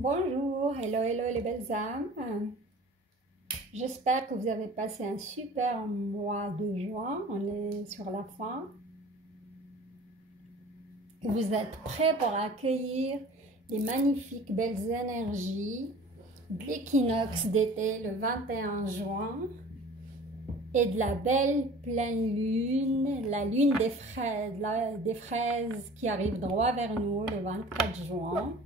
Bonjour, hello, hello les belles âmes. J'espère que vous avez passé un super mois de juin. On est sur la fin. Et vous êtes prêts pour accueillir les magnifiques belles énergies de l'équinoxe d'été le 21 juin et de la belle pleine lune, la lune des fraises qui arrive droit vers nous le 24 juin.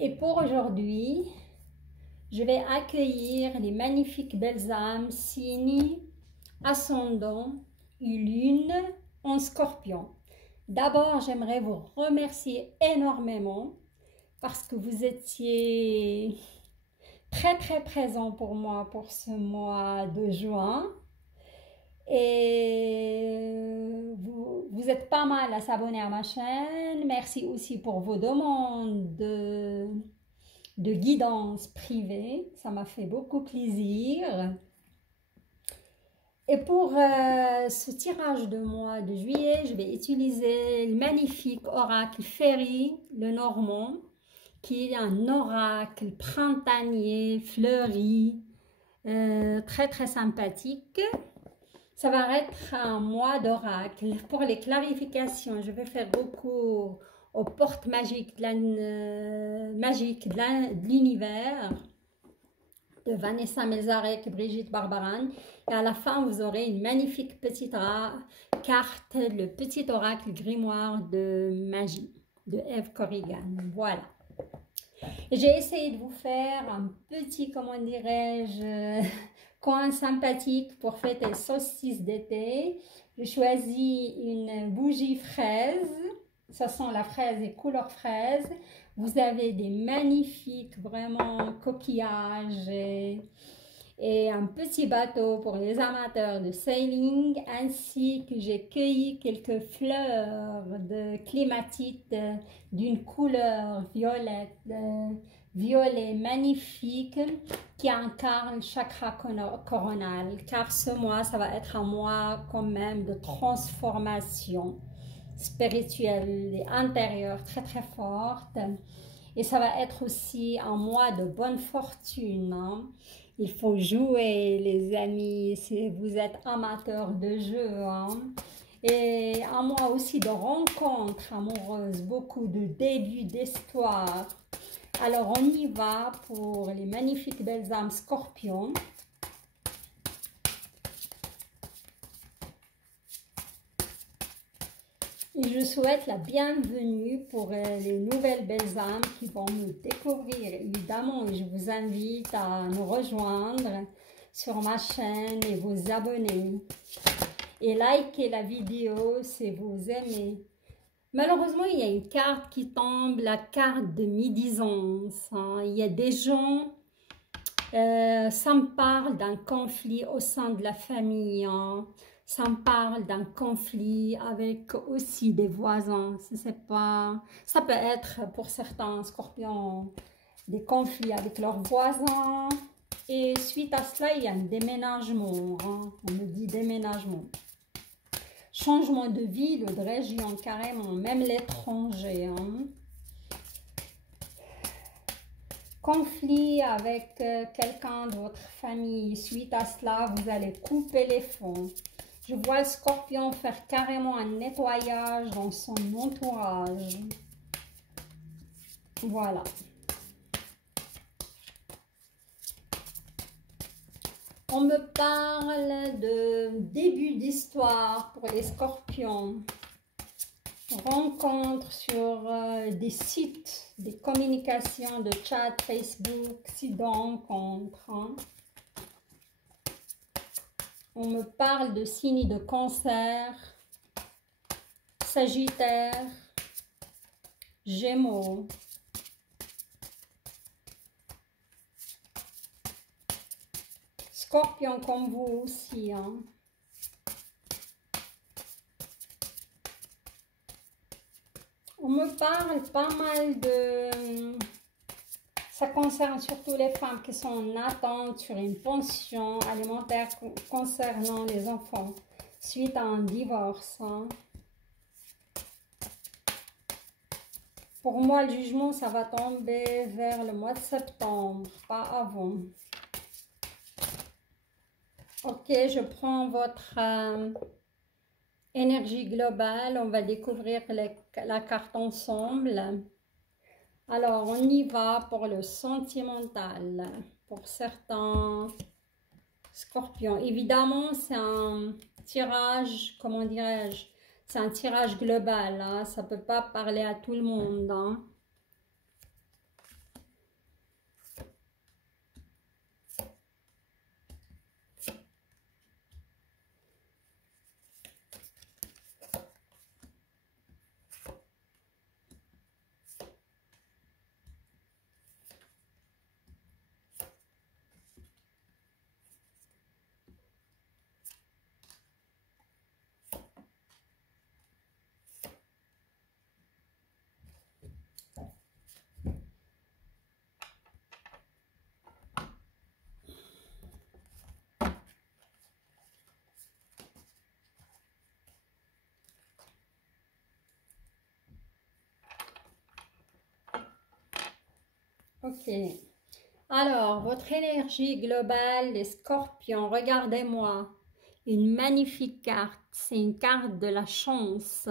Et pour aujourd'hui, je vais accueillir les magnifiques belles âmes signes, ascendant et lune en scorpion. D'abord, j'aimerais vous remercier énormément parce que vous étiez très présents pour moi pour ce mois de juin. Et vous êtes pas mal à s'abonner à ma chaîne. Merci aussi pour vos demandes de guidance privée, ça m'a fait beaucoup plaisir. Et pour ce tirage de mois de juillet, je vais utiliser le magnifique oracle Fairy, le Normand, qui est un oracle printanier, fleuri, très sympathique. Ça va être un mois d'oracle. Pour les clarifications, je vais faire recours aux portes magiques de l'univers de Vanessa Melzarek et Brigitte Barbaran. Et à la fin, vous aurez une magnifique petite carte, le petit oracle grimoire de magie de Eve Corrigan. Voilà. Et j'ai essayé de vous faire un petit, comment dirais-je, coin sympathique pour fêter le solstice d'été. J'ai choisi une bougie fraise. Ça sent la fraise et couleur fraise. Vous avez des magnifiques, vraiment, coquillages et un petit bateau pour les amateurs de sailing, ainsi que j'ai cueilli quelques fleurs de clématite d'une couleur violette, violet magnifique qui incarne le chakra coronal, car ce mois, ça va être un mois quand même de transformation spirituelle et intérieure très forte. Et ça va être aussi un mois de bonne fortune, hein. Il faut jouer, les amis, si vous êtes amateurs de jeu, hein. Et un mois aussi de rencontres amoureuses, beaucoup de débuts d'histoire. Alors on y va pour les magnifiques belles âmes scorpions. Et je souhaite la bienvenue pour les nouvelles belles âmes qui vont me découvrir, évidemment. Et je vous invite à nous rejoindre sur ma chaîne et vous abonner. Et likez la vidéo si vous aimez. Malheureusement, il y a une carte qui tombe, la carte de médisance, hein. Il y a des gens, ça me parle d'un conflit au sein de la famille, hein. Ça me parle d'un conflit avec aussi des voisins. Ça peut être pour certains scorpions des conflits avec leurs voisins. Et suite à cela, il y a un déménagement, hein. On me dit déménagement. Changement de ville ou de région carrément, même l'étranger, hein. Conflit avec quelqu'un de votre famille. Suite à cela, vous allez couper les fonds. Je vois le scorpion faire carrément un nettoyage dans son entourage. Voilà. On me parle de début d'histoire pour les scorpions. Rencontre sur des sites, des communications de chat, Facebook, sites de rencontres, hein. On me parle de signes de cancer, sagittaire, gémeaux. Scorpion comme vous aussi, hein. On me parle pas mal de... Ça concerne surtout les femmes qui sont en attente sur une pension alimentaire concernant les enfants suite à un divorce, hein. Pour moi, le jugement, ça va tomber vers le mois de septembre, pas avant. Ok, je prends votre énergie globale. On va découvrir la carte ensemble. Alors, on y va pour le sentimental. Pour certains scorpions. Évidemment, c'est un tirage, comment dirais-je? C'est un tirage global. Hein? Ça ne peut pas parler à tout le monde. Hein? Ok. Alors, votre énergie globale, les scorpions, regardez-moi. Une magnifique carte. C'est une carte de la chance.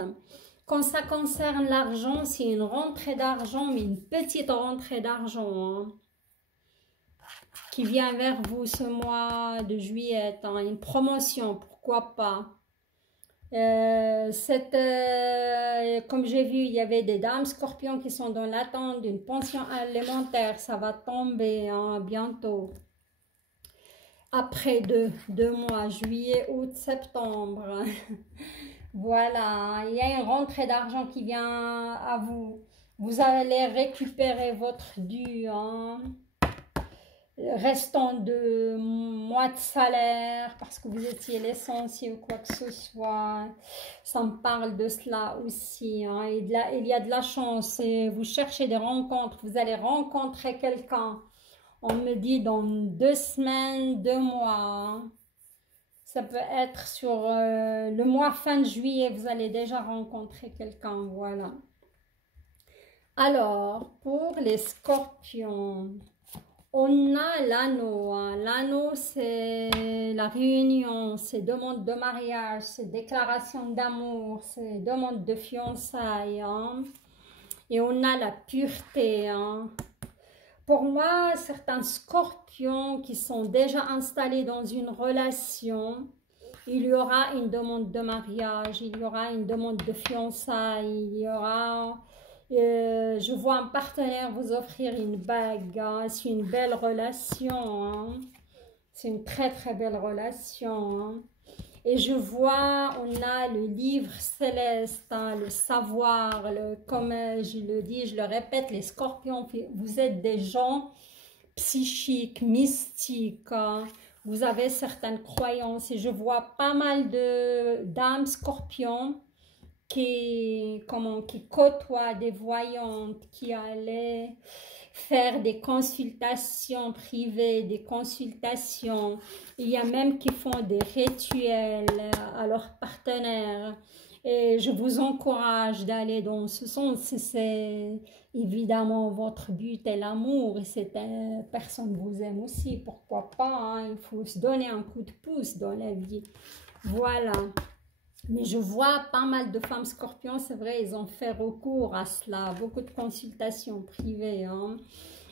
Quand ça concerne l'argent, c'est une rentrée d'argent, mais une petite rentrée d'argent hein, qui vient vers vous ce mois de juillet. Hein, une promotion, pourquoi pas. Comme j'ai vu, il y avait des dames scorpions qui sont dans l'attente d'une pension alimentaire. Ça va tomber hein, bientôt. Après deux mois, juillet, août, septembre. Voilà, il y a une rentrée d'argent qui vient à vous. Vous allez récupérer votre dû. Hein. Restant de mois de salaire parce que vous étiez licencié ou quoi que ce soit, ça me parle de cela aussi hein. Il y a de la chance et vous cherchez des rencontres, vous allez rencontrer quelqu'un, on me dit dans 2 semaines, 2 mois hein. Ça peut être sur le mois fin de juillet, vous allez déjà rencontrer quelqu'un, voilà. Alors, pour les scorpions, on a l'anneau. Hein. L'anneau, c'est la réunion, c'est demande de mariage, c'est déclaration d'amour, c'est demande de fiançailles. Hein. Et on a la pureté. Hein. Pour moi, certains scorpions qui sont déjà installés dans une relation, il y aura une demande de mariage, il y aura une demande de fiançailles, il y aura... je vois un partenaire vous offrir une bague, hein. C'est une belle relation, hein. C'est une très très belle relation. Hein. Et je vois, on a le livre céleste, hein, le savoir, comme je le dis, je le répète, les scorpions, vous êtes des gens psychiques, mystiques, hein. Vous avez certaines croyances et je vois pas mal d'âmes scorpions qui côtoient des voyantes, qui allaient faire des consultations privées, des consultations. Il y a même qui font des rituels à leurs partenaires. Et je vous encourage d'aller dans ce sens. C'est évidemment votre but est l'amour et cette personne vous aime aussi. Pourquoi pas, hein? Il faut se donner un coup de pouce dans la vie. Voilà. Mais je vois pas mal de femmes scorpions, c'est vrai, ils ont fait recours à cela, beaucoup de consultations privées. Hein.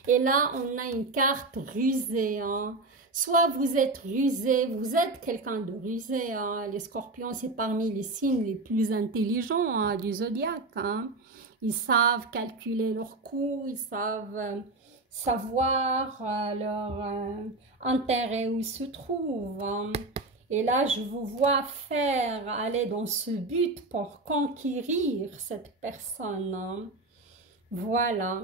Et là, on a une carte rusée. Hein. Soit vous êtes rusé, vous êtes quelqu'un de rusé. Hein. Les scorpions, c'est parmi les signes les plus intelligents hein, du zodiaque. Hein. Ils savent calculer leurs coûts, ils savent savoir leur intérêt où ils se trouvent. Hein. Et là, je vous vois aller dans ce but pour conquérir cette personne. Hein. Voilà.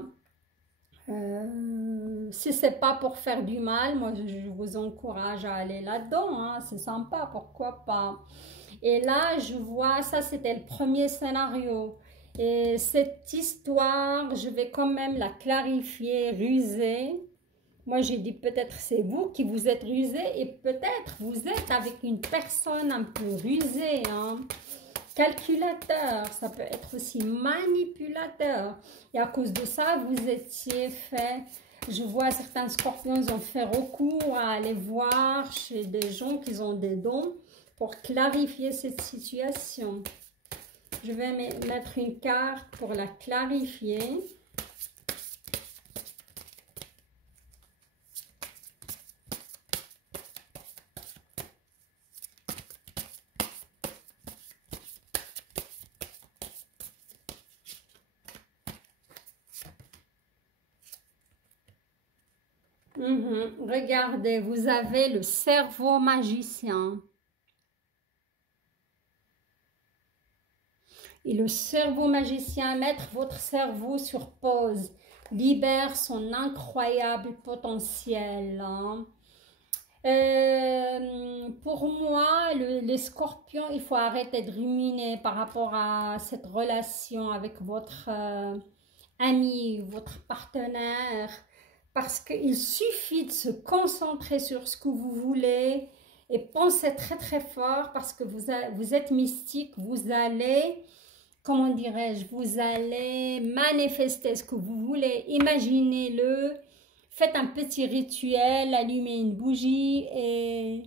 Si ce n'est pas pour faire du mal, moi, je vous encourage à aller là-dedans. Hein. C'est sympa, pourquoi pas. Et là, je vois, ça, c'était le premier scénario. Et cette histoire, je vais quand même la clarifier, ruser. Moi, j'ai dit peut-être c'est vous qui vous êtes rusé et peut-être vous êtes avec une personne un peu rusée, hein, calculateur, ça peut être aussi manipulateur. Et à cause de ça, vous étiez fait, je vois certains scorpions, ils ont fait recours à aller voir chez des gens qui ont des dons pour clarifier cette situation. Je vais mettre une carte pour la clarifier. Regardez, vous avez le cerveau magicien. Et le cerveau magicien, mettre votre cerveau sur pause, libère son incroyable potentiel. Hein. Pour moi, les scorpions, il faut arrêter de ruminer par rapport à cette relation avec votre ami, votre partenaire. Parce qu'il suffit de se concentrer sur ce que vous voulez et penser très très fort parce que vous êtes mystique, vous allez, comment dirais-je, vous allez manifester ce que vous voulez, imaginez-le, faites un petit rituel, allumez une bougie et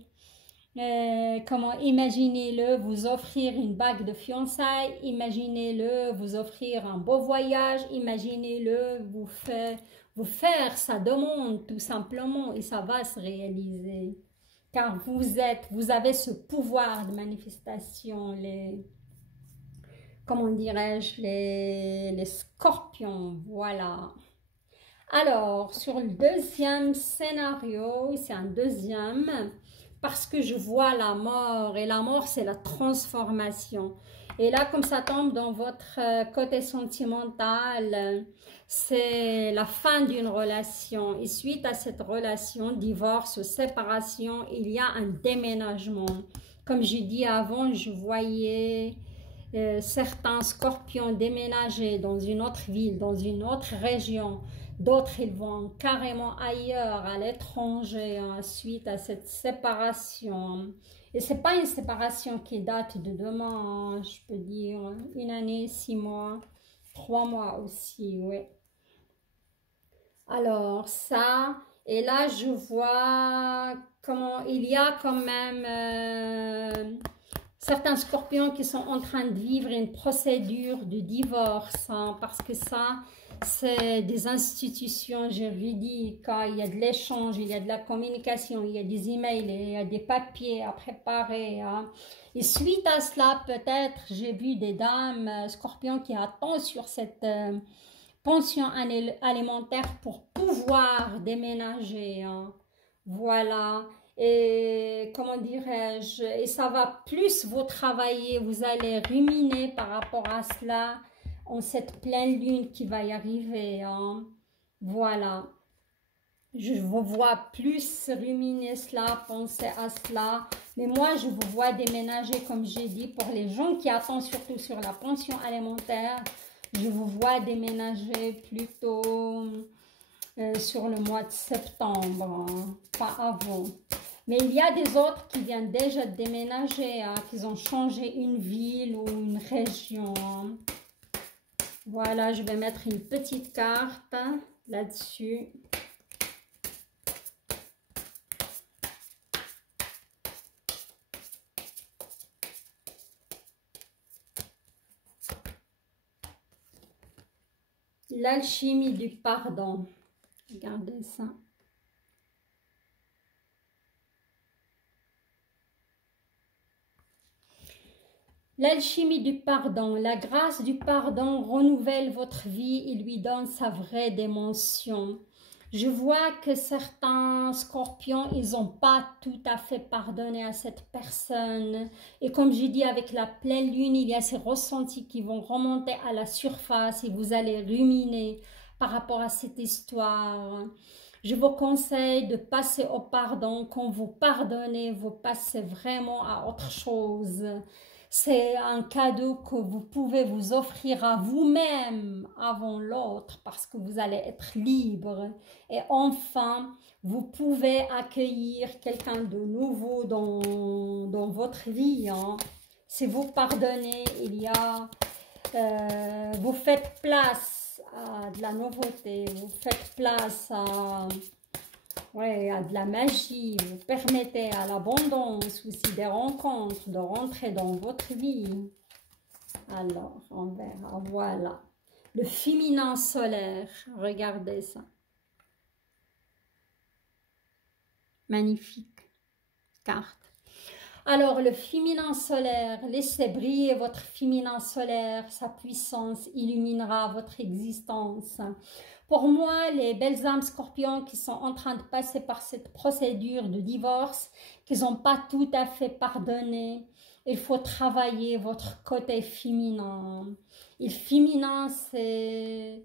imaginez-le, vous offrir une bague de fiançailles, imaginez-le, vous offrir un beau voyage, imaginez-le, vous faire sa demande tout simplement et ça va se réaliser. Car vous avez ce pouvoir de manifestation, comment dirais-je, les scorpions, voilà. Alors, sur le deuxième scénario, c'est un deuxième, parce que je vois la mort, et la mort, c'est la transformation. Et là, comme ça tombe dans votre côté sentimental, c'est la fin d'une relation. Et suite à cette relation, divorce ou séparation, il y a un déménagement. Comme j'ai dit avant, je voyais certains scorpions déménager dans une autre ville, dans une autre région. D'autres, ils vont carrément ailleurs, à l'étranger, suite à cette séparation. Et ce n'est pas une séparation qui date de demain, je peux dire, une année, 6 mois, 3 mois aussi, oui. Alors, ça, et là, je vois comment il y a quand même certains scorpions qui sont en train de vivre une procédure de divorce, hein, parce que ça, c'est des institutions juridiques, hein, il y a de l'échange, il y a de la communication, il y a des emails, il y a des papiers à préparer. Hein. Et suite à cela, peut-être, j'ai vu des dames scorpions qui attendent sur cette pension alimentaire pour pouvoir déménager. Hein. Voilà. Et comment dirais-je, et ça va plus vous travailler, vous allez ruminer par rapport à cela en cette pleine lune qui va y arriver. Hein. Voilà. Je vous vois plus ruminer cela, penser à cela. Mais moi, je vous vois déménager, comme j'ai dit, pour les gens qui attendent surtout sur la pension alimentaire. Je vous vois déménager plutôt sur le mois de septembre, hein, pas avant. Mais il y a des autres qui viennent déjà de déménager, hein, qui ont changé une ville ou une région. Hein. Voilà, je vais mettre une petite carte là-dessus. L'alchimie du pardon. Regardez ça. L'alchimie du pardon, la grâce du pardon renouvelle votre vie et lui donne sa vraie dimension. Je vois que certains scorpions, ils n'ont pas tout à fait pardonné à cette personne. Et comme j'ai dit, avec la pleine lune, il y a ces ressentis qui vont remonter à la surface et vous allez ruminer par rapport à cette histoire. Je vous conseille de passer au pardon. Quand vous pardonnez, vous passez vraiment à autre chose. C'est un cadeau que vous pouvez vous offrir à vous-même avant l'autre parce que vous allez être libre. Et enfin, vous pouvez accueillir quelqu'un de nouveau dans votre vie. Hein. Si vous pardonnez, vous faites place à de la nouveauté, vous faites place à de la magie, vous permettez à l'abondance aussi des rencontres de rentrer dans votre vie. Alors, on verra, voilà. Le féminin solaire, regardez ça. Magnifique carte. Alors, le féminin solaire, laissez briller votre féminin solaire, sa puissance illuminera votre existence. Pour moi, les belles âmes scorpions qui sont en train de passer par cette procédure de divorce, qui n'ont pas tout à fait pardonné, il faut travailler votre côté féminin. Et le féminin, c'est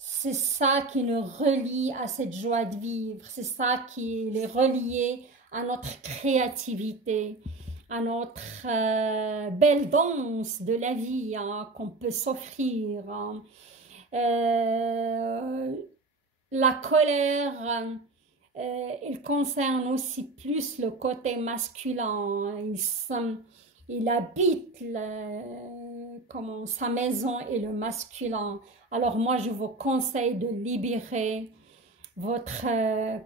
ça qui nous relie à cette joie de vivre, c'est ça qui est relié à notre créativité, à notre belle danse de la vie qu'on peut s'offrir. La colère, il concerne aussi plus le côté masculin. Il habite sa maison et le masculin. Alors moi, je vous conseille de libérer votre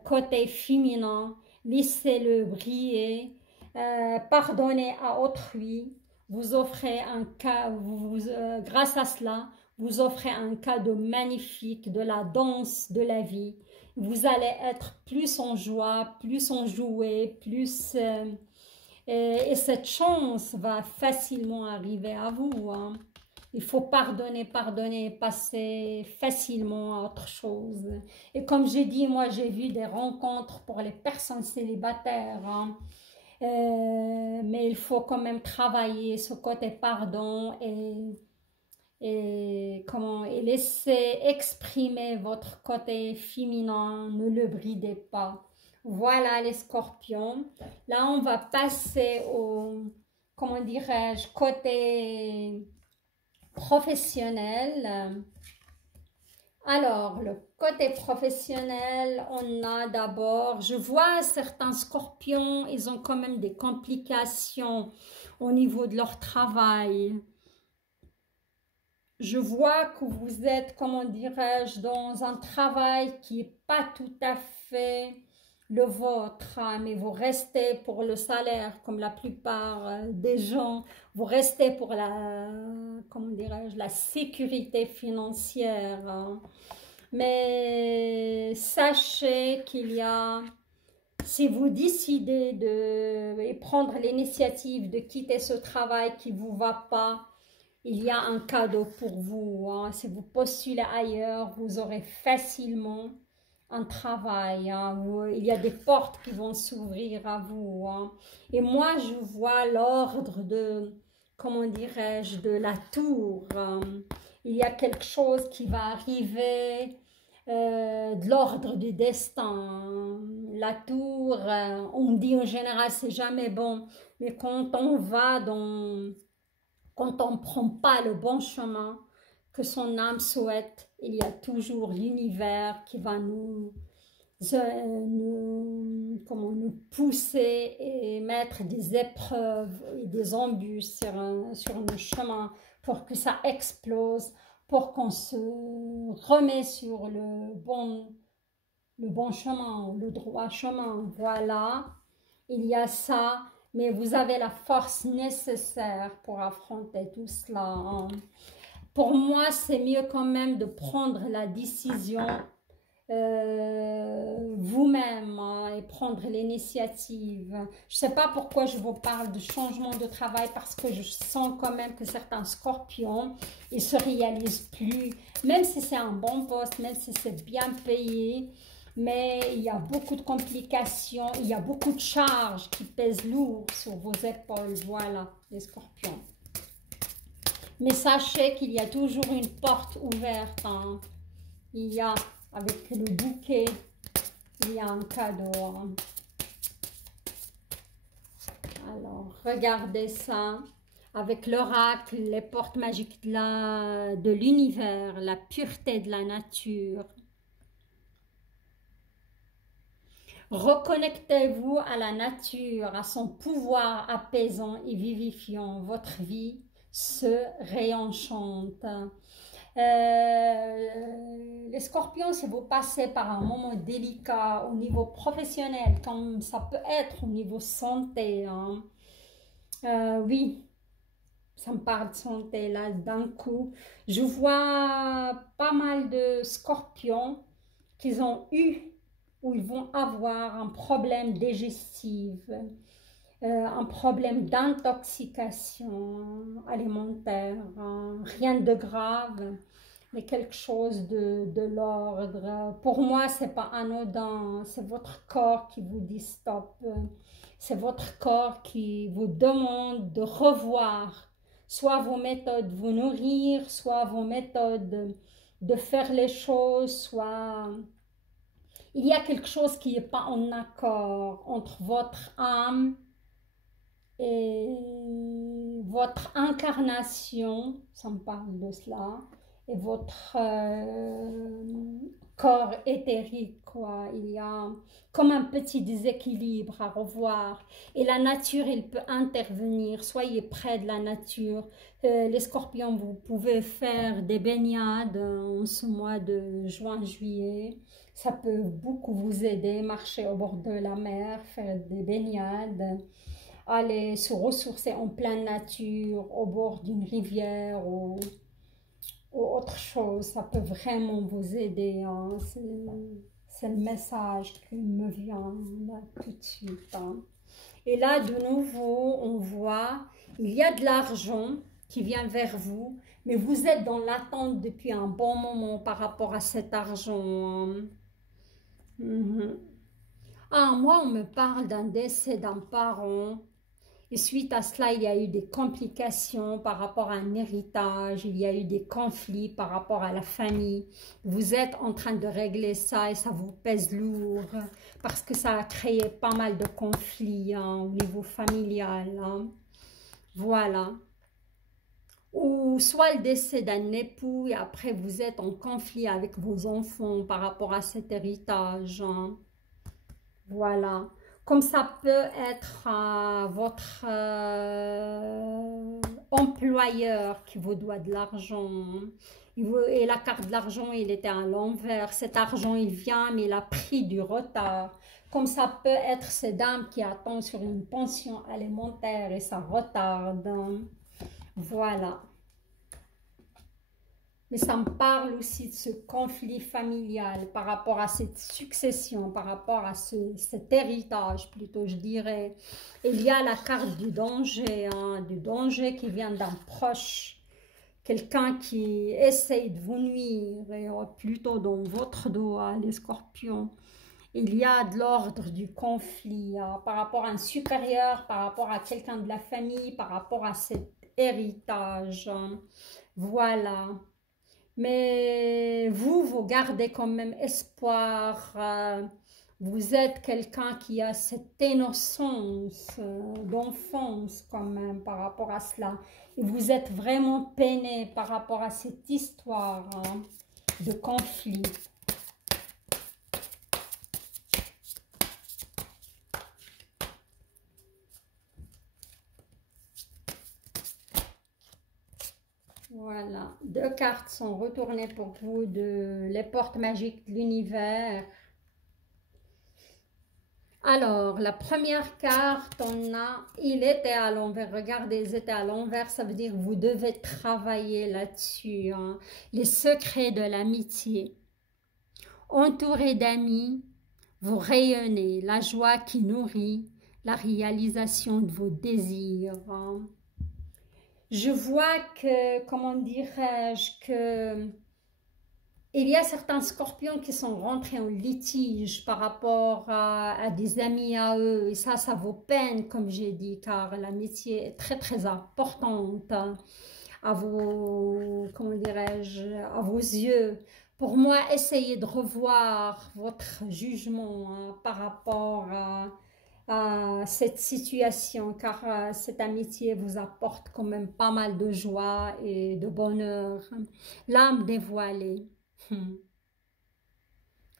côté féminin. Laissez-le briller. Pardonnez à autrui. Vous offrez un cas, grâce à cela, vous offrez un cadeau magnifique de la danse de la vie. Vous allez être plus en joie, plus en jouet, plus... et cette chance va facilement arriver à vous. Il faut pardonner, pardonner, passer facilement à autre chose. Et comme j'ai dit, moi j'ai vu des rencontres pour les personnes célibataires. Mais il faut quand même travailler ce côté pardon et laisser exprimer votre côté féminin, ne le bridez pas. Voilà les scorpions. Là, on va passer au, comment dirais-je, côté professionnel. Alors, le côté professionnel, on a d'abord, je vois certains scorpions, ils ont quand même des complications au niveau de leur travail. Je vois que vous êtes, comment dirais-je, dans un travail qui n'est pas tout à fait le vôtre, mais vous restez pour le salaire, comme la plupart des gens, vous restez pour la, comment dirais-je, la sécurité financière. Mais sachez qu'il y a, si vous décidez de prendre l'initiative de quitter ce travail qui ne vous va pas, il y a un cadeau pour vous. Si vous postulez ailleurs, vous aurez facilement un travail. Il y a des portes qui vont s'ouvrir à vous. Et moi, je vois l'ordre de, comment dirais-je, de la tour. Il y a quelque chose qui va arriver de l'ordre du destin. La tour, on dit en général, c'est jamais bon. Mais quand on va dans... Quand on ne prend pas le bon chemin que son âme souhaite, il y a toujours l'univers qui va nous pousser et mettre des épreuves et des embûches sur nos chemins pour que ça explose, pour qu'on se remet sur le bon chemin, le droit chemin. Voilà, il y a ça. Mais vous avez la force nécessaire pour affronter tout cela. Pour moi, c'est mieux quand même de prendre la décision vous-même et prendre l'initiative. Je ne sais pas pourquoi je vous parle de changement de travail, parce que je sens quand même que certains scorpions, ils ne se réalisent plus, même si c'est un bon poste, même si c'est bien payé. Mais il y a beaucoup de complications, il y a beaucoup de charges qui pèsent lourd sur vos épaules. Voilà, les scorpions. Mais sachez qu'il y a toujours une porte ouverte. Il y a, avec le bouquet, il y a un cadeau. Alors, regardez ça. Avec l'oracle, les portes magiques de l'univers, la pureté de la nature. Reconnectez-vous à la nature, à son pouvoir apaisant et vivifiant. Votre vie se réenchante. Les scorpions, si vous passez par un moment délicat au niveau professionnel, comme ça peut être au niveau santé, hein, oui, ça me parle de santé là d'un coup. Je vois pas mal de scorpions qui ont eu ou ils vont avoir un problème digestif, un problème d'intoxication alimentaire, hein. Rien de grave, mais quelque chose de l'ordre. Pour moi, c'est pas anodin, c'est votre corps qui vous dit stop. C'est votre corps qui vous demande de revoir soit vos méthodes de vous nourrir, soit vos méthodes de faire les choses, soit il y a quelque chose qui n'est pas en accord entre votre âme et votre incarnation, ça me parle de cela, et votre corps éthérique, quoi. Il y a comme un petit déséquilibre à revoir. Et la nature, il peut intervenir. Soyez près de la nature. Les scorpions, vous pouvez faire des baignades en ce mois de juin-juillet. Ça peut beaucoup vous aider. Marcher au bord de la mer, faire des baignades, aller se ressourcer en pleine nature, au bord d'une rivière ou autre chose. Ça peut vraiment vous aider, hein. C'est le message qui me vient là, tout de suite, hein. Et là, de nouveau, on voit, il y a de l'argent qui vient vers vous, mais vous êtes dans l'attente depuis un bon moment par rapport à cet argent, hein. Ah, moi, on me parle d'un décès d'un parent. Et suite à cela, il y a eu des complications par rapport à un héritage, il y a eu des conflits par rapport à la famille. Vous êtes en train de régler ça et ça vous pèse lourd parce que ça a créé pas mal de conflits, hein, au niveau familial, hein. Voilà. Ou soit le décès d'un époux et après vous êtes en conflit avec vos enfants par rapport à cet héritage, hein. Voilà. Comme ça peut être votre employeur qui vous doit de l'argent. Et la carte de l'argent, il était à l'envers. Cet argent, il vient, mais il a pris du retard. Comme ça peut être ces dames qui attendent sur une pension alimentaire et ça retarde, hein. Voilà. Mais ça me parle aussi de ce conflit familial par rapport à cette succession, par rapport à cet héritage plutôt, je dirais. Il y a la carte hein, du danger qui vient d'un proche, quelqu'un qui essaye de vous nuire, et plutôt dans votre dos, hein, les scorpions. Il y a de l'ordre du conflit, hein, par rapport à un supérieur, par rapport à quelqu'un de la famille, par rapport à cet héritage, hein. Voilà. Mais vous gardez quand même espoir. Vous êtes quelqu'un qui a cette innocence d'enfance quand même par rapport à cela. Et vous êtes vraiment peiné par rapport à cette histoire, hein, de conflit. Voilà, 2 cartes sont retournées pour vous les portes magiques de l'univers. Alors, la première carte, on a, il était à l'envers. Regardez, ils étaient à l'envers, ça veut dire que vous devez travailler là-dessus, hein. Les secrets de l'amitié. Entouré d'amis, vous rayonnez, la joie qui nourrit la réalisation de vos désirs, hein. Je vois que, comment dirais-je, que il y a certains scorpions qui sont rentrés en litige par rapport à des amis à eux. Et ça vaut peine, comme j'ai dit, car l'amitié est très, très importante, hein, à vos, comment dirais-je, à vos yeux. Pour moi, essayez de revoir votre jugement, hein, par rapport à cette situation, car cette amitié vous apporte quand même pas mal de joie et de bonheur. L'âme dévoilée.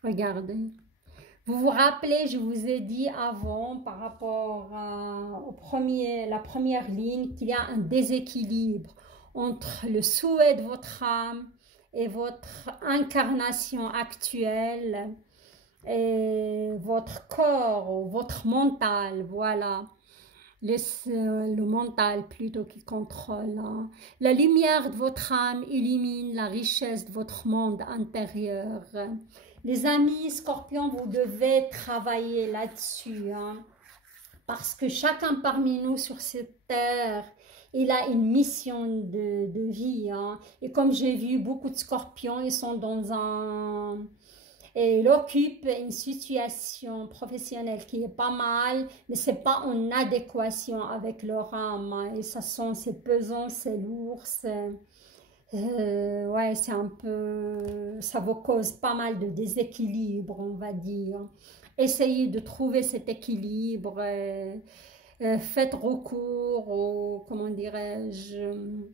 Regardez. Vous vous rappelez, je vous ai dit avant par rapport la première ligne qu'il y a un déséquilibre entre le souhait de votre âme et votre incarnation actuelle et votre corps ou votre mental, voilà. Le mental plutôt qui contrôle. Hein. La lumière de votre âme illumine la richesse de votre monde intérieur. Les amis scorpions, vous devez travailler là-dessus. Hein, parce que chacun parmi nous sur cette terre, il a une mission de vie. Hein. Et comme j'ai vu beaucoup de scorpions, ils sont dans un... Et il occupe une situation professionnelle qui est pas mal, mais c'est pas en adéquation avec leur âme. Hein. Et ça sent, c'est pesant, c'est lourd, ouais, c'est un peu, ça vous cause pas mal de déséquilibre, on va dire. Essayez de trouver cet équilibre. Faites recours au, comment dirais-je,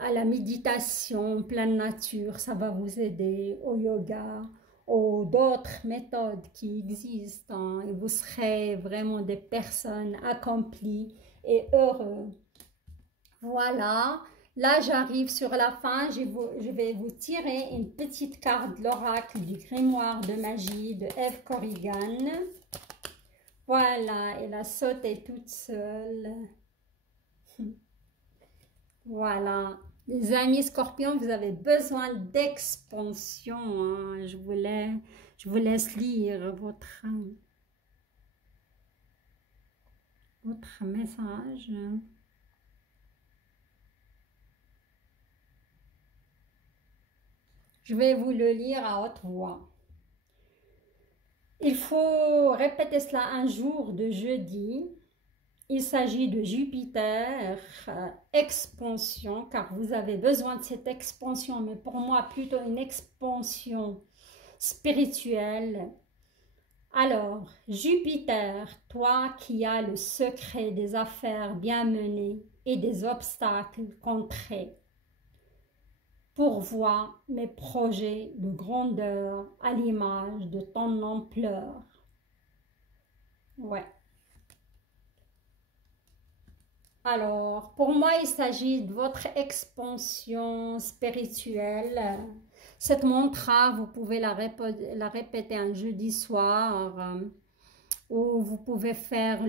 à la méditation pleine nature, ça va vous aider, au yoga, ou d'autres méthodes qui existent, hein, et vous serez vraiment des personnes accomplies et heureux. Voilà, là j'arrive sur la fin, je vais vous tirer une petite carte de l'oracle du grimoire de magie de Eve Corrigan. Voilà, elle a sauté toute seule. Voilà, les amis scorpions, vous avez besoin d'expansion. Hein. Je vous laisse lire votre message. Je vais vous le lire à haute voix. Il faut répéter cela un jour de jeudi. Il s'agit de Jupiter, expansion, car vous avez besoin de cette expansion, mais pour moi plutôt une expansion spirituelle. Alors, Jupiter, toi qui as le secret des affaires bien menées et des obstacles contrés, pourvois mes projets de grandeur à l'image de ton ampleur. Ouais. Alors, pour moi, il s'agit de votre expansion spirituelle. Cette mantra, vous pouvez la répéter un jeudi soir ou vous pouvez faire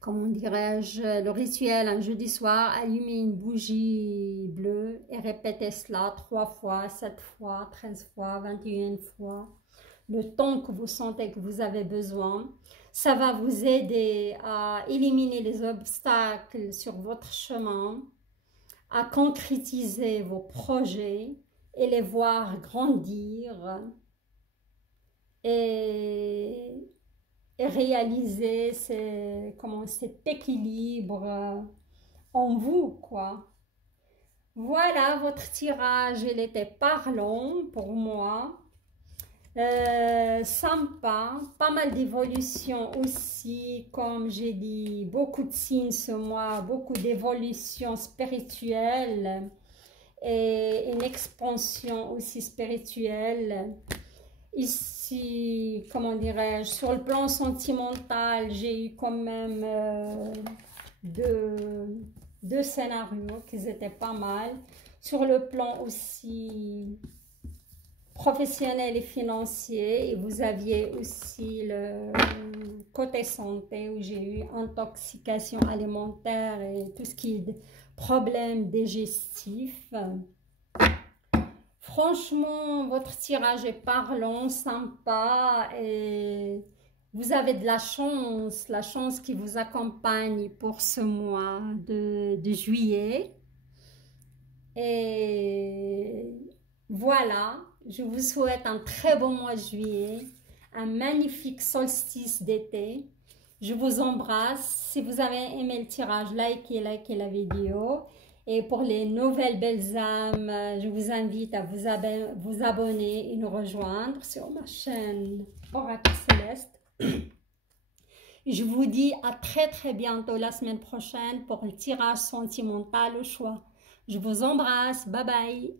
comment dirais-je, le rituel un jeudi soir, allumer une bougie bleue et répéter cela 3 fois, 7 fois, 13 fois, 21 fois, le temps que vous sentez que vous avez besoin. Ça va vous aider à éliminer les obstacles sur votre chemin, à concrétiser vos projets et les voir grandir et réaliser cet équilibre en vous, quoi. Voilà, votre tirage, il était parlant pour moi. Sympa, pas mal d'évolution aussi, comme j'ai dit, beaucoup de signes ce mois, beaucoup d'évolution spirituelle et une expansion aussi spirituelle. Ici, comment dirais-je, sur le plan sentimental, j'ai eu quand même deux scénarios qui étaient pas mal. Sur le plan aussi professionnel et financier, et vous aviez aussi le côté santé où j'ai eu intoxication alimentaire et tout ce qui est problème digestif. Franchement, votre tirage est parlant, sympa et vous avez de la chance qui vous accompagne pour ce mois de juillet. Et voilà, je vous souhaite un très bon mois de juillet, un magnifique solstice d'été. Je vous embrasse. Si vous avez aimé le tirage, likez la vidéo. Et pour les nouvelles belles âmes, je vous invite à vous abonner et nous rejoindre sur ma chaîne Oracle Céleste. Je vous dis à très bientôt la semaine prochaine pour le tirage sentimental au choix. Je vous embrasse. Bye bye.